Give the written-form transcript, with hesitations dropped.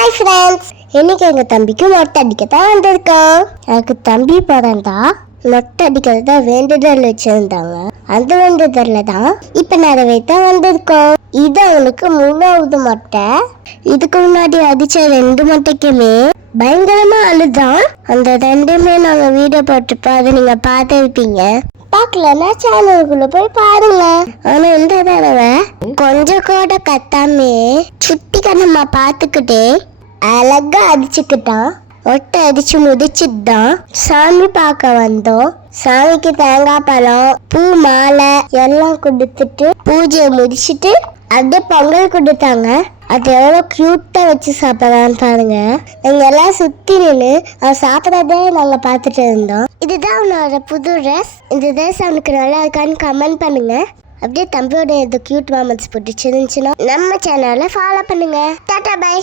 Hi friends, இன்னைக்கு எங்க தம்பிக்கு மொட்டை அடிக்கத்தான் வந்திருக்கோம். எனக்கு தம்பி பிறந்தா மொட்டை அடிக்கிறது தான் வேண்டுதல் வச்சிருந்தாங்க. அந்த வேண்டுதல்ல தான் இப்ப நிறைவேற்ற வந்திருக்கோம். இது அவனுக்கு 3வது மொட்டை. இதுக்கு முன்னாடி அடிச்ச 2 மொட்டைக்குமே பயங்கரமா அழுதான். அந்த 2மே நாங்க வீடியோ போட்டுப்போம், அதை நீங்க பார்த்துருப்பீங்க. பார்க்கலன்னா சேனலுக்குள்ள போய் பாருங்க. ஆனா இந்த தடவை கொஞ்சம் கூட கத்தாமே சுட்டி கண்ணம்மா பார்த்துக்கிட்டே அழகா அடிச்சுக்கிட்டான். ஒட்டை அடிச்சு முடிச்சுட்டான். சாமி பார்க்க வந்தோம். சாமிக்கு தேங்காய் பழம், பூ, மாலை எல்லாம் கொடுத்துட்டு பூஜையை முடிச்சுட்டு அப்படியே பொங்கல் கொடுத்தாங்க. அது எவ்வளோ க்யூட்டா வச்சு சாப்பிடலான்னு பாருங்க. எங்க எல்லாம் சுத்தி நின்று அவன் சாப்பிட்றதே நாங்க பார்த்துட்டு இருந்தோம். இதுதான் அவனோட புது ட்ரெஸ். இந்த ட்ரெஸ் அவனுக்கு நல்லா இருக்கான்னு கமெண்ட் பண்ணுங்க. அப்படியே தம்பியோட இந்த க்யூட் மாமெண்ட்ஸ் பிடிச்சிருந்துச்சுன்னா நம்ம சேனலை ஃபாலோ பண்ணுங்க. Tata bye.